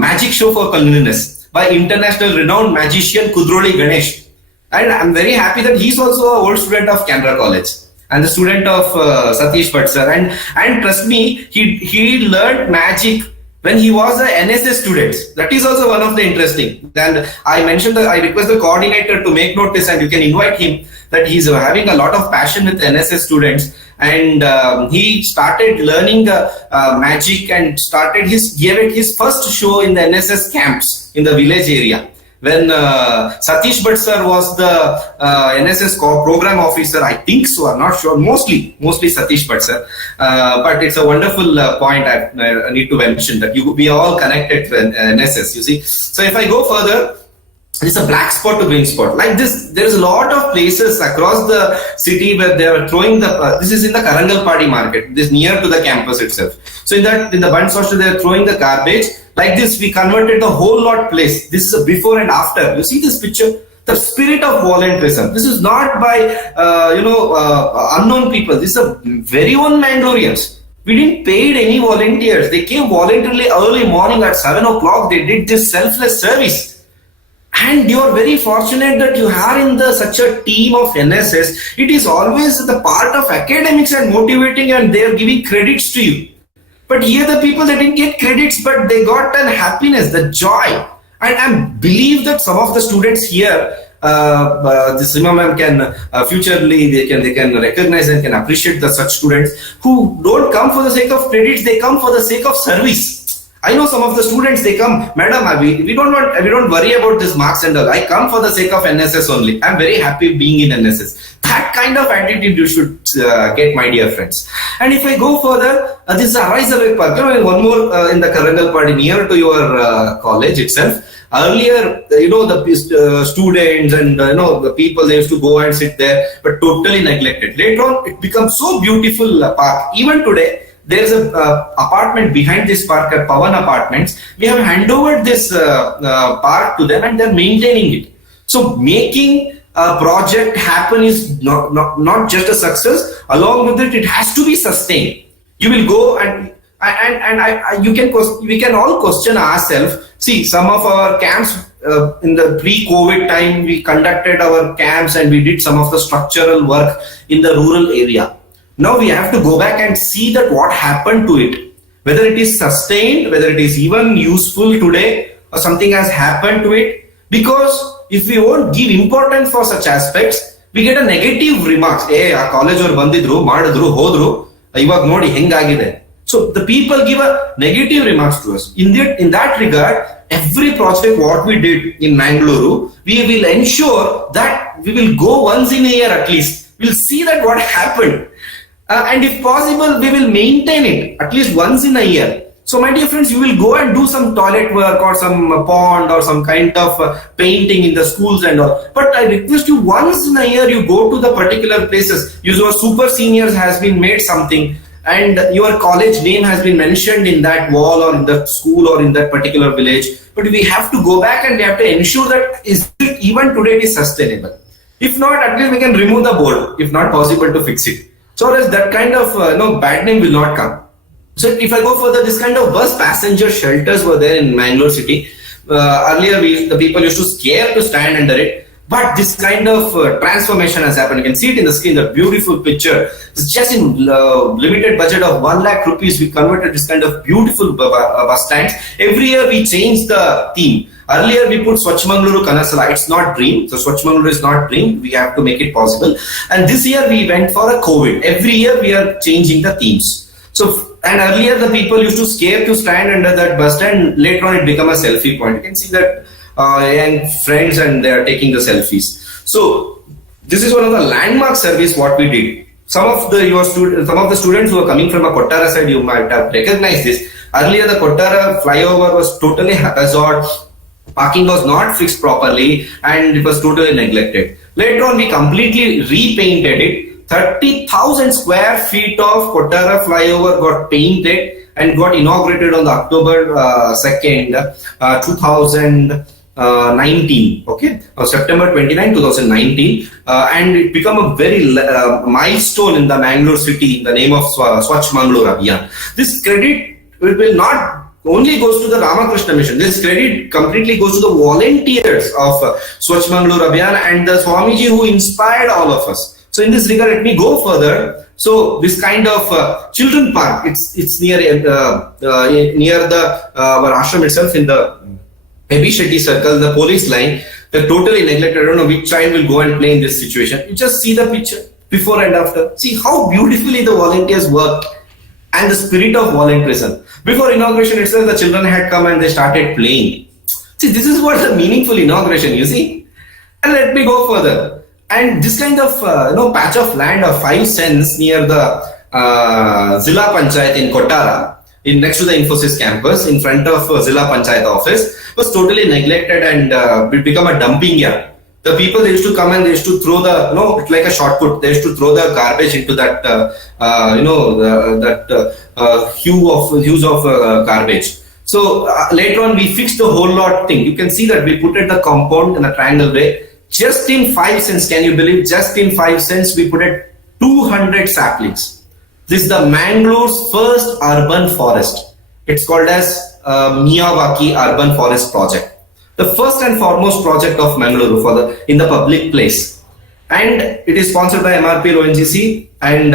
Magic Show for Cleanliness by international renowned magician Kudroli Ganesh. And I'm very happy that he's also an old student of Canara College and the student of Satish Bhatt sir. And trust me, he learned magic when he was an NSS student. That is also one of the interesting. And I request the coordinator to make notice, and you can invite him, that he's having a lot of passion with NSS students, and he started learning magic and gave it his first show in the NSS camps in the village area. when Satish Bhatt sir was the NSS Programme Officer. I think so. I'm not sure. Mostly Satish Bhatt sir. But it's a wonderful point I need to mention that we are all connected to NSS. You see. So if I go further, it's a black spot to green spot. Like this, there is a lot of places across the city where they are throwing the. This is in the Karangalpadi market. This near to the campus itself. So in the Bunds hostel, they are throwing the garbage. Like this, we converted the whole lot place. This is a before and after. You see this picture. The spirit of volunteerism. This is not by unknown people. This is a very own Mangaloreans. We didn't pay any volunteers. They came voluntarily early morning at 7 o'clock. They did this selfless service. And you are very fortunate that you are in such a team of NSS. It is always the part of academics and motivating, and they are giving credits to you. But here the people, they didn't get credits, but they got an happiness, the joy. And I believe that some of the students here, the Seema ma'am can futurely they can recognize and can appreciate such students who don't come for the sake of credits. They come for the sake of service. I know some of the students, they come, madam, we don't worry about this marks and all. I come for the sake of NSS only. I'm very happy being in NSS. That kind of attitude you should get, my dear friends. And if I go further, this is Hariprasad Park. One more in the Karangalpadi, near to your college itself. Earlier, the students and the people, they used to go and sit there, but totally neglected. Later on, it becomes so beautiful park. Even today, there's a apartment behind this park at Pawan Apartments. We have handed over this park to them, and they're maintaining it. So making a project happen is not just a success. Along with it, it has to be sustained. You will go and we can all question ourselves. See, some of our camps in the pre-COVID time, we conducted our camps and we did some of the structural work in the rural area. Now we have to go back and see that what happened to it, whether it is sustained, whether it is even useful today, or something has happened to it. Because if we won't give importance for such aspects, we get a negative remarks. Hey, our college or bandidru, madidru, hodru, ivag nodi hengagide. So the people give a negative remarks to us. In that regard, every project what we did in Mangaluru, we will ensure that we will go once in a year at least. We'll see that what happened. And if possible, we will maintain it at least once in a year. So my dear friends, you will go and do some toilet work or some pond or some kind of painting in the schools and all. But I request you, once in a year, you go to the particular places. Your super seniors has been made something and your college name has been mentioned in that wall or in the school or in that particular village. But we have to go back and we have to ensure that even today it is sustainable. If not, at least we can remove the board, if not possible to fix it. So as that kind of bad name will not come. So if I go further, this kind of bus passenger shelters were there in Mangalore city. Earlier, the people used to scare to stand under it. But this kind of transformation has happened. You can see it in the screen, the beautiful picture. It's just in limited budget of 1 lakh rupees, we converted this kind of beautiful bus stands. Every year we change the theme. Earlier we put Swachh Mangaluru Kanasala. It's not dream. So Swachh Mangaluru is not dream. We have to make it possible. And this year we went for a COVID. Every year we are changing the themes. So, and earlier the people used to scare to stand under that bus stand. Later on it became a selfie point. You can see that young friends and they are taking the selfies. So this is one of the landmark service what we did. Some of the students who are coming from a Kottara side, you might have recognized this. Earlier the Kottara flyover was totally haphazard. Parking was not fixed properly and it was totally neglected. Later on we completely repainted it. 30,000 square feet of Kottara flyover got painted and got inaugurated on the October 2nd, 2019. Okay, September 29, 2019, and it became a very milestone in the Mangalore city in the name of Swachh Mangaluru Abhiyan. This credit will not only goes to the Ramakrishna mission. This credit completely goes to the volunteers of Swachh Mangaluru Abhiyan and the Swamiji who inspired all of us. So in this regard, let me go further. So this kind of children park, it's near the our ashram itself in the Baby Shetty circle, the police line. They're totally neglected. I don't know which child will go and play in this situation. You just see the picture before and after. See how beautifully the volunteers work and the spirit of volunteerism. Before inauguration itself, the children had come and they started playing. See, this is what the meaningful inauguration, you see. And let me go further. And this kind of patch of land of 5 cents near the Zilla Panchayat in Kotara, next to the Infosys campus, in front of Zilla Panchayat office, was totally neglected and it become a dumping yard. The people, they used to come and they used to throw the, it's like a shot put. They used to throw the garbage into that, hues of garbage. So later on, we fixed the whole lot thing. You can see that we put it the compound in a triangle way. Just in 5 cents, can you believe? Just in 5 cents, we put it 200 saplings. This is the Mangalore's first urban forest. It's called as Miyawaki Urban Forest Project. The first and foremost project of Mangaluru in the public place, and it is sponsored by MRPL ONGC, and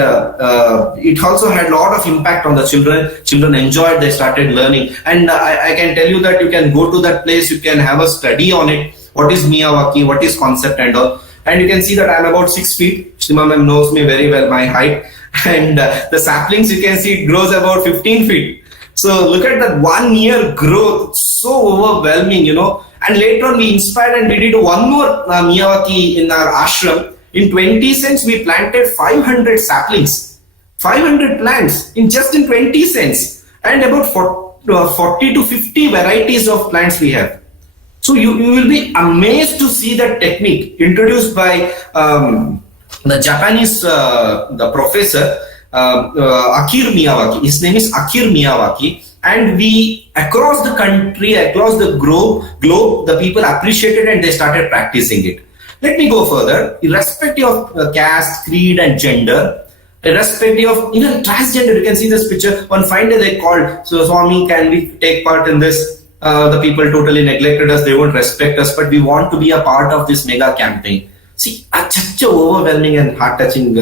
it also had a lot of impact on the children. Children enjoyed, they started learning, and I can tell you that you can go to that place, you can have a study on it. What is Miyawaki? What is concept and all? And you can see that I'm about 6 feet. Seema ma'am knows me very well, my height, and the saplings you can see it grows about 15 feet. So look at that 1 year growth, so overwhelming, And later on we inspired and we did one more Miyawaki in our ashram. In 20 cents we planted 500 saplings, 500 plants in 20 cents, and about 40 to 50 varieties of plants we have. So you will be amazed to see that technique introduced by the Japanese the professor Akira Miyawaki. His name is Akira Miyawaki, and we across the country, across the globe, the people appreciated and they started practicing it. Let me go further. Irrespective of caste, creed, and gender, irrespective of transgender, you can see this picture. One fine day they called, so Swami, can we take part in this? The people totally neglected us, they won't respect us, but we want to be a part of this mega campaign. See, such a overwhelming and heart-touching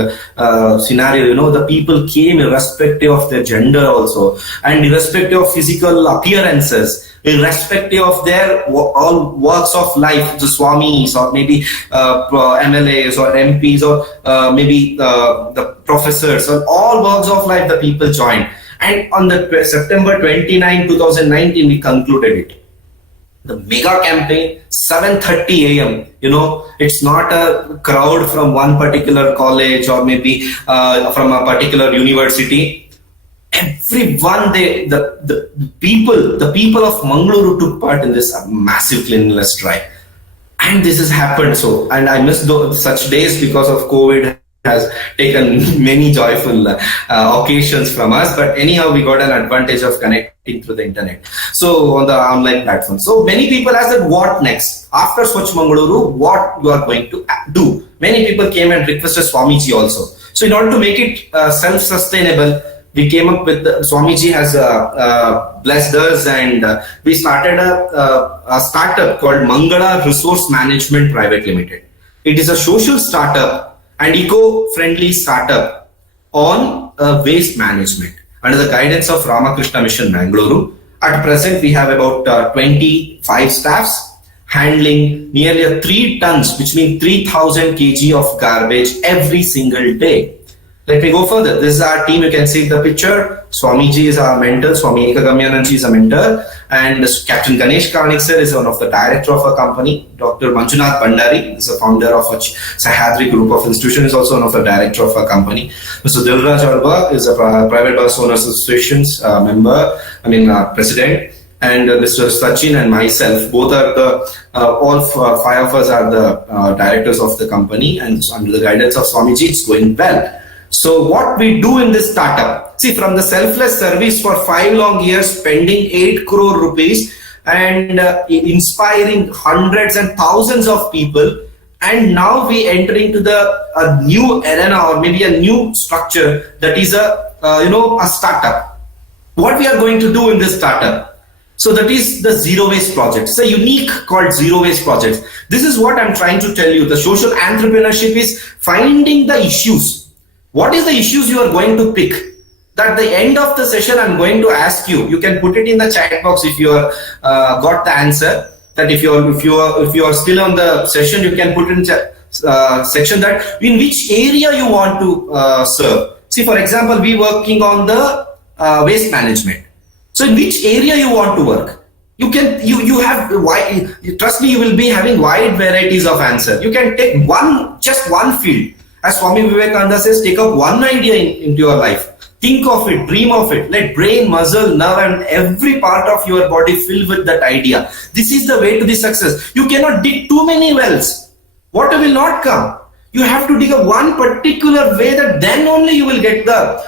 scenario. The people came irrespective of their gender also, and irrespective of physical appearances, irrespective of their all walks of life, the Swamis or maybe MLAs or MPs or maybe the professors, or all walks of life, the people joined. And on the September 29, 2019, we concluded it. The mega campaign, 7:30 a.m. It's not a crowd from one particular college or maybe from a particular university. Everyone, the people of Mangaluru took part in this massive cleanliness drive, and this has happened. So, and I miss such days because of COVID. Has taken many joyful occasions from us, but anyhow we got an advantage of connecting through the internet, so on the online platform. So many people asked that what next after Swachh Mangaluru, what you are going to do. Many people came and requested Swamiji also. So in order to make it self-sustainable, we came up with Swamiji has blessed us, and we started a startup called Mangala Resource Management Private Limited. It is a social startup and eco-friendly startup on waste management under the guidance of Ramakrishna Mission Mangaluru. At present, we have about 25 staffs handling nearly 3 tons, which means 3,000 kg of garbage every single day. Let me go further. This is our team. You can see the picture. Swamiji is our mentor. Swami Ekagamyananji is a mentor. And Captain Ganesh Karnik sir is one of the director of our company. Dr. Manjunath Bandari is a founder of a Sahyadri group of institutions, is also one of the director of our company. Mr. Dilraj Alba is a private bus owners association's member, president. And Mr. Sachin and myself, both are all 5 of us are the directors of the company, and under the guidance of Swamiji, it's going well. So what we do in this startup, see, from the selfless service for 5 long years, spending 8 crore rupees and inspiring hundreds and thousands of people, and now we enter into a new arena or maybe a new structure that is a startup. What we are going to do in this startup? So that is the zero waste project. It's a unique called zero waste project. This is what I'm trying to tell you. The social entrepreneurship is finding the issues. What is the issues you are going to pick? At the end of the session, I'm going to ask you. You can put it in the chat box if you got the answer. That if you are still on the session, you can put in section that in which area you want to serve. See, for example, we working on the waste management. So in which area you want to work? You have wide, trust me, you will be having wide varieties of answer. You can take just one field. As Swami Vivekananda says, take up one idea into your life. Think of it, dream of it. Let brain, muscle, nerve and every part of your body fill with that idea. This is the way to the success. You cannot dig too many wells. Water will not come. You have to dig a one particular way, that then only you will get the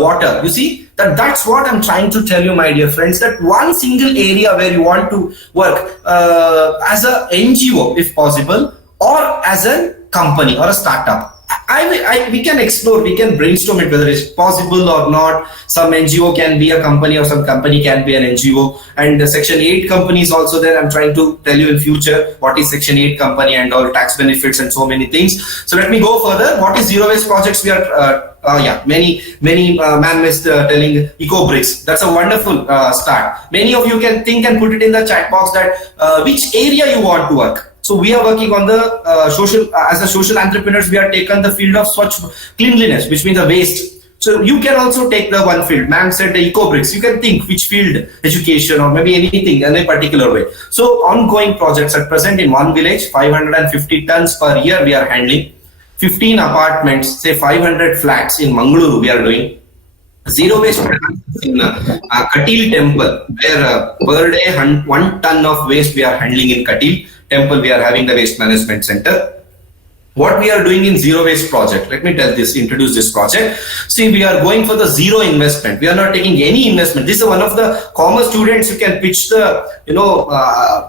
water. You see, that's what I'm trying to tell you, my dear friends, that one single area where you want to work as a NGO, if possible, or as a company or a startup. We can explore, we can brainstorm it whether it's possible or not. Some NGO can be a company or some company can be an NGO, and the Section 8 company is also there. I'm trying to tell you in future what is Section 8 company and all tax benefits and so many things. So let me go further. What is zero waste projects? We are many man was telling eco bricks. That's a wonderful start. Many of you can think and put it in the chat box that which area you want to work. So we are working on the as a social entrepreneurs, we are taken the field of cleanliness, which means the waste. So you can also take the one field. Ma'am said the eco bricks. You can think which field, education or maybe anything in a particular way. So ongoing projects at present in one village, 550 tons per year we are handling. 15 apartments, say 500 flats in Mangaluru we are doing. Zero waste in Katil temple, where per day 1 ton of waste we are handling in Katil temple. We are having the waste management center. What we are doing in zero waste project, let me introduce this project. See, we are going for the zero investment. We are not taking any investment. This is one of the commerce students who can pitch the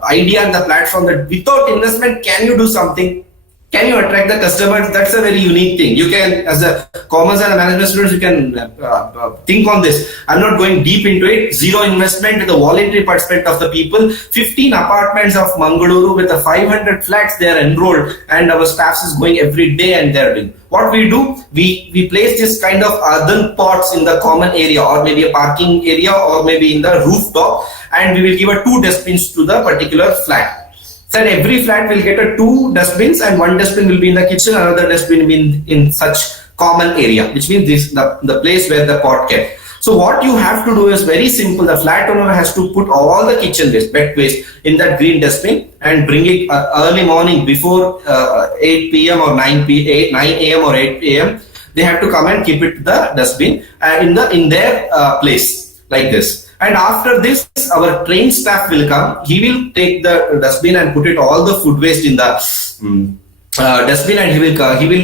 idea and the platform that without investment, can you do something? Can you attract the customers? That's a very unique thing. You can, as a commerce and a management students, you can think on this. I'm not going deep into it. Zero investment, the voluntary participation of the people. 15 apartments of Mangaluru with the 500 flats, they are enrolled, and our staff is going every day and they're doing. What we do, we place this kind of earthen pots in the common area, or maybe a parking area, or maybe in the rooftop, and we will give 2 dustbins to the particular flat. Then every flat will get 2 dustbins, and 1 dustbin will be in the kitchen, another dustbin will be in such common area, which means this the place where the pot kept. So what you have to do is very simple. The flat owner has to put all the kitchen waste, wet waste, in that green dustbin and bring it early morning before 8 p.m. or 9 a.m. or 8 a.m. They have to come and keep it the dustbin in their place like this. And after this, our trained staff will come. He will take the dustbin and put it all the food waste in the dustbin, and he will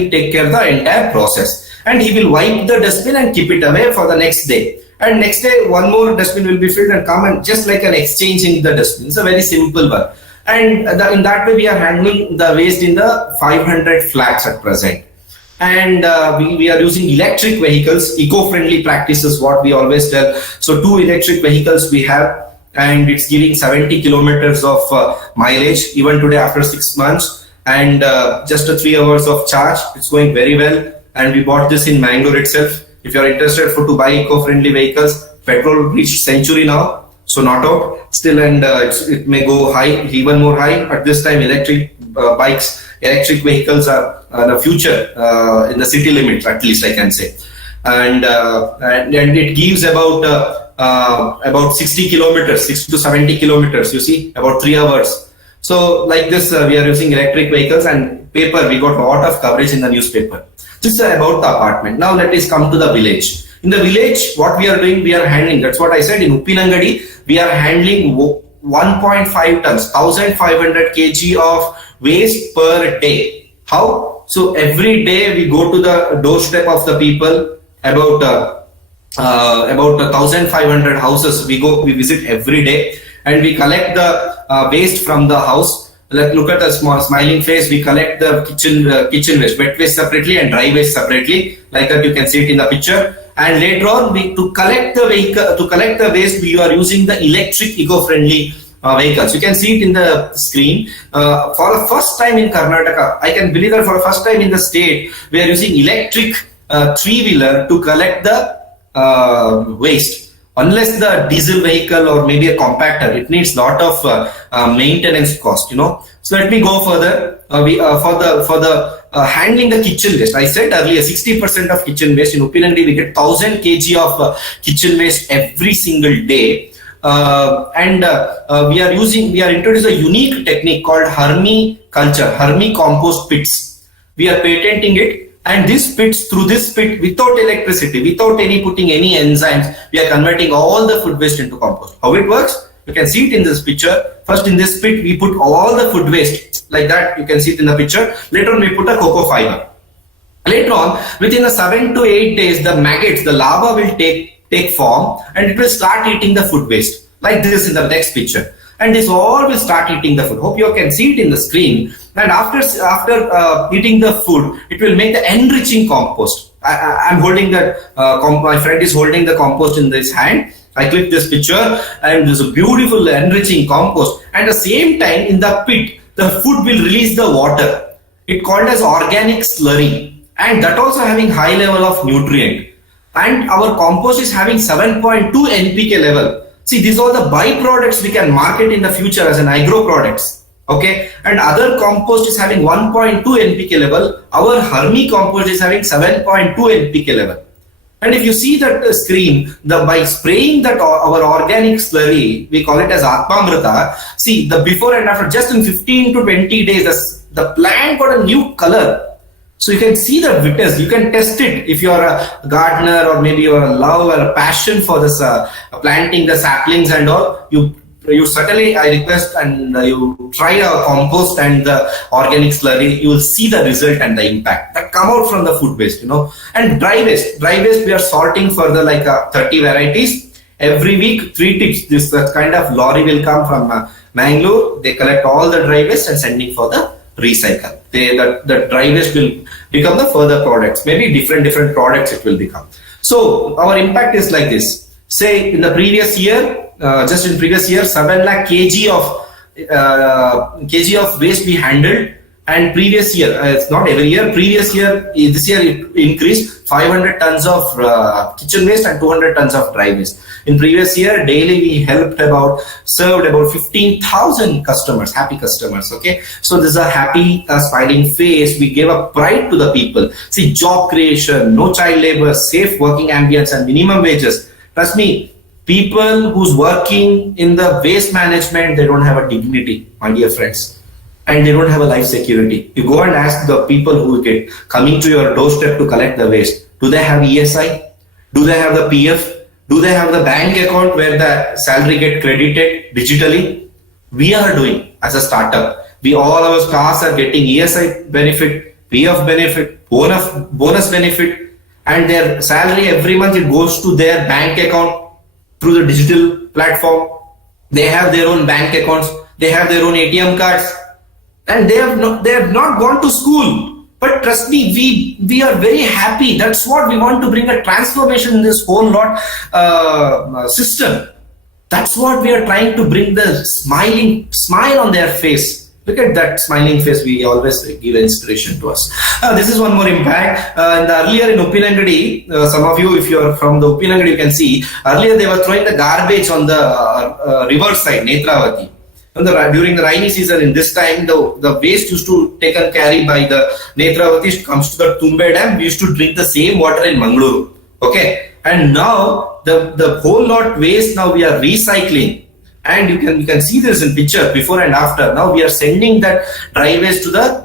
take care of the entire process. And he will wipe the dustbin and keep it away for the next day. And next day, 1 more dustbin will be filled and come, and just like an exchange in the dustbin. It's a very simple one. And in that way, we are handling the waste in the 500 flats at present. And we are using electric vehicles, eco-friendly practices, what we always tell. So 2 electric vehicles we have, and it's giving 70 kilometers of mileage even today after 6 months, and just 3 hours of charge. It's going very well, and we bought this in Mangalore itself. If you're interested to buy eco-friendly vehicles, petrol reached century now, so not out still, and it may go high, even more high. At this time, electric bikes, electric vehicles are the future in the city limits, at least I can say. And it gives about 60 kilometers, 60 to 70 kilometers, you see, about 3 hours. So like this, we are using electric vehicles and paper. We got a lot of coverage in the newspaper. This is about the apartment. Now let us come to the village. In the village, what we are doing, we are handling, that's what I said, in Uppinangadi, we are handling 1.5 tons, 1500 kg of waste per day. How? So every day we go to the doorstep of the people, about 1500 houses we visit every day, and we collect the waste from the house. Look at the small smiling face. We collect the kitchen waste, wet waste separately and dry waste separately, like that you can see it in the picture. And later on, to collect the waste, we are using the electric eco-friendly vehicles. You can see it in the screen. For the first time in Karnataka, I can believe that for the first time in the state, we are using electric 3-wheeler to collect the waste. Unless the diesel vehicle or maybe a compactor, it needs lot of maintenance cost, So let me go further. For the handling the kitchen waste, I said earlier 60% of kitchen waste in Uppinangadi, we get 1000 kg of kitchen waste every single day. we are introducing a unique technique called Hermi compost pits. We are patenting it. And through this pit, without electricity, without putting any enzymes, we are converting all the food waste into compost. How it works? You can see it in this picture. First, in this pit, we put all the food waste like that. You can see it in the picture. Later on, we put a cocoa fiber. Later on, within 7 to 8 days, the maggots, the larva will take form, and it will start eating the food waste like this in the next picture. And this all will start eating the food. Hope you can see it in the screen. And after eating the food, it will make the enriching compost. I'm holding that. My friend is holding the compost in this hand. I click this picture, and there's a beautiful enriching compost. At the same time, in the pit, the food will release the water. It called as organic slurry, and that also having high level of nutrient. And our compost is having 7.2 NPK level. See, these are the byproducts we can market in the future as an agro products. Okay, and other compost is having 1.2 NPK level. Our Hermi compost is having 7.2 NPK level. And if you see that screen, by spraying that our organic slurry, we call it as Atmamrita. See, the before and after, just in 15 to 20 days, the plant got a new color. So you can see the witness, you can test it if you are a gardener, or maybe you are a love or a passion for this planting the saplings and all. You certainly, I request, and you try a compost and the organic slurry. You will see the result and the impact that come out from the food waste, And dry waste we are sorting for the 30 varieties. Every week, 3 tips. This kind of lorry will come from Mangaluru. They collect all the dry waste and sending for the recycle. The dry waste will become the further products. Maybe different products it will become. So our impact is like this. Say in the previous year, 7 lakh kg of waste we handled. And previous year, it's not every year, this year it increased 500 tons of kitchen waste and 200 tons of dry waste. In previous year, daily we served about 15,000 customers, happy customers. Okay, so this is a happy, smiling face. We gave a pride to the people. See, job creation, no child labor, safe working ambience, and minimum wages. Trust me, people who's working in the waste management, they don't have a dignity, my dear friends. And they don't have a life security. You go and ask the people who get coming to your doorstep to collect the waste. Do they have ESI? Do they have the PF? Do they have the bank account where the salary get credited digitally? We are doing as a startup. All our stars are getting ESI benefit, PF benefit, bonus benefit, and their salary every month it goes to their bank account through the digital platform. They have their own bank accounts. They have their own ATM cards. And they have not gone to school, but trust me, we are very happy. That's what we want to bring, a transformation in this whole system. That's what we are trying to bring, the smile on their face. Look at that smiling face. We always give inspiration to us. This is one more impact. Earlier in Uppinangadi, some of you, if you are from the Uppinangadi, you can see earlier they were throwing the garbage on the river side, Netravati. During the rainy season, in this time, the waste used to take and carry by the Netravati comes to the Tumbe Dam. We used to drink the same water in Mangaluru. Okay, and now the whole lot waste now we are recycling, and you can see this in picture before and after. Now we are sending that dry waste to the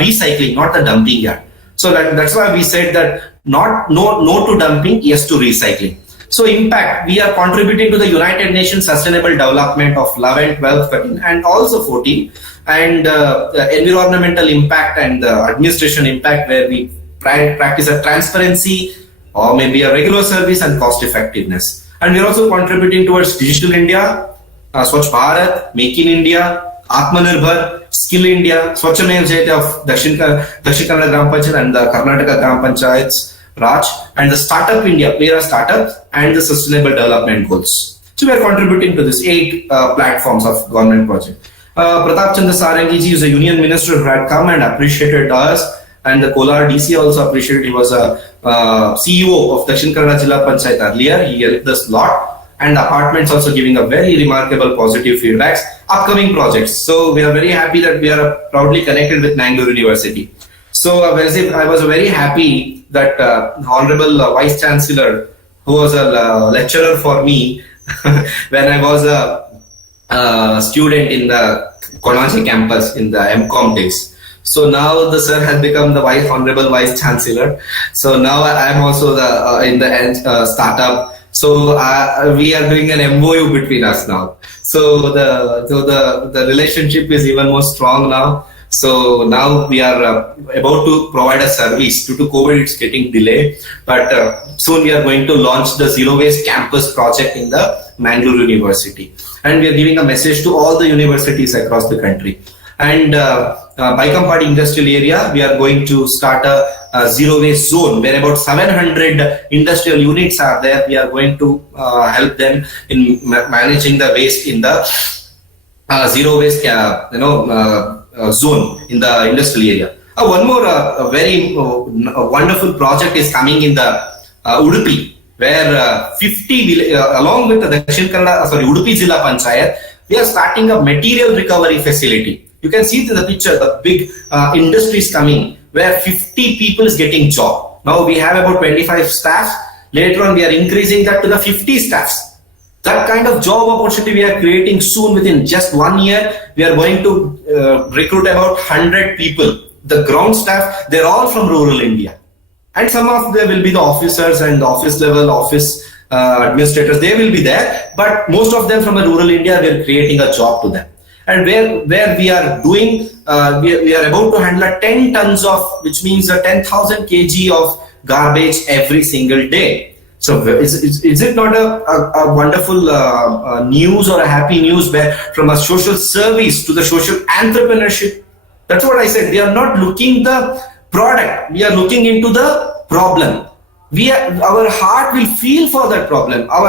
recycling, not the dumping yard. So that's why we said that no to dumping, yes to recycling. So impact, we are contributing to the United Nations Sustainable Development of 11, 12, 13 and also 14, and environmental impact and administration impact, where we practice a transparency or maybe a regular service and cost effectiveness. And we are also contributing towards Digital India, Swachh Bharat, Make in India, Atmanirbhar, Skill India, Swachhamev Jayate of Dakshin Kannada Gram Panchayat and the Karnataka Gram Panchayats, Raj, and the Startup India, Plera Startups, and the Sustainable Development Goals. So we are contributing to this 8 platforms of government project. Pratap Chandra Sarangi ji is a union minister who had come and appreciated us, and the Kolar DC also appreciated. He was a CEO of Dakshin Kannada Jilla Panchayat earlier. He helped us a lot, and the apartments also giving a very remarkable positive feedbacks. Upcoming projects. So we are very happy that we are proudly connected with Mangaluru University. So I was very happy that Honorable Vice Chancellor, who was a lecturer for me, when I was a student in the Konaji campus in the MCOM days. So now the sir has become the Honorable Vice Chancellor. So now I am also in the startup. So we are doing an MOU between us now. So the relationship is even more strong now. So now we are about to provide a service. Due to COVID, it's getting delayed. But soon we are going to launch the Zero Waste Campus project in the Mangaluru University. And we are giving a message to all the universities across the country. And Bettampady industrial area, we are going to start a zero waste zone where about 700 industrial units are there. We are going to help them in managing the waste in the zero waste zone in the industrial area. One more very wonderful project is coming in the Udupi, where 50 along with the Dakshin Kannada, Udupi Zilla Panchayat, we are starting a material recovery facility. You can see in the picture the big industries coming where 50 people is getting job. Now we have about 25 staff. Later on we are increasing that to the 50 staffs. That kind of job opportunity we are creating soon. Within just 1 year, we are going to recruit about 100 people. The ground staff, they're all from rural India. And some of them will be the officers and the office level office administrators. They will be there. But most of them from a rural India, we are creating a job to them. And where we are doing, we are about to handle 10 tons of, which means 10,000 kg of garbage every single day. So is it not a wonderful news or a happy news where from a social service to the social entrepreneurship? That's what I said. We are not looking the product. We are looking into the problem. Our heart will feel for that problem. Our